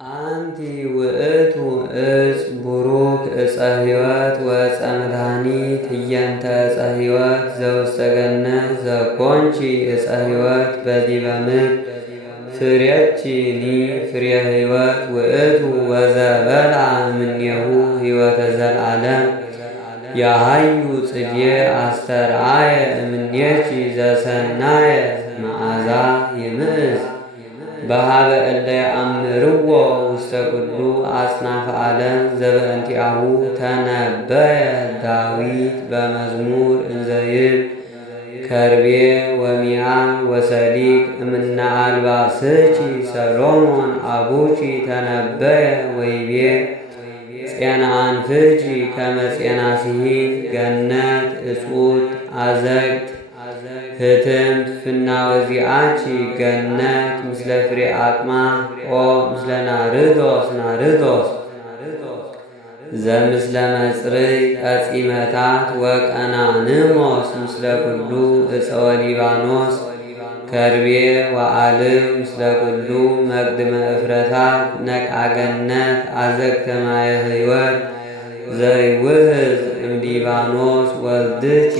አንቲ ውእቱ እፅ ቡሩክ ዕፀ ሕይወት ወዕፀ መድኃኒት ህየንተ ዕፀ ሕይወት ዘውስተ ገነት ዘኮንቺ ዕፀ ሕይወት በዲበ ምድር ፍሬችኒ ፍሬ ሕይወት ውእቱ ወዘበልዐ እምኔሁ ሕይወተ ዘለዓለም ያሃዩ ጽጌ አስተርአየ እምኔኪ ዘሰናየ መዓዛ ይምዕዝ በሃበ እለ ይአምርዎ ውስተ ኩሉ አጽናፈ ዓለም ዘበእንቲአሁ ተነበየ ዳዊት በመዝሙር እንዘ ይብል ከርቤ ወሚያ ወሰሊክ እምነ አልባስኪ ሰሎሞን አቡኪ ተነበየ ወይቤ ፄና አንፍኪ ከመ ፄና ሲሂን ገነት እጹት አዘግት ህትምት ፍናወዚአኪ ገነት ምስለ ፍሬ አቅማ ኦ ምስለ ናርዶስ ዘምስለ መጽርይ ቀጺመታት ወቀናንሞስ ምስለ ኩሉ እፀወ ሊባኖስ ከርቤ ወአልም ምስለ ኩሉ መቅድመ እፍረታት ነቃ ገነት አዘግተ ማየ ሕይወት ዘይውህዝ እምሊባኖስ ወልድኪ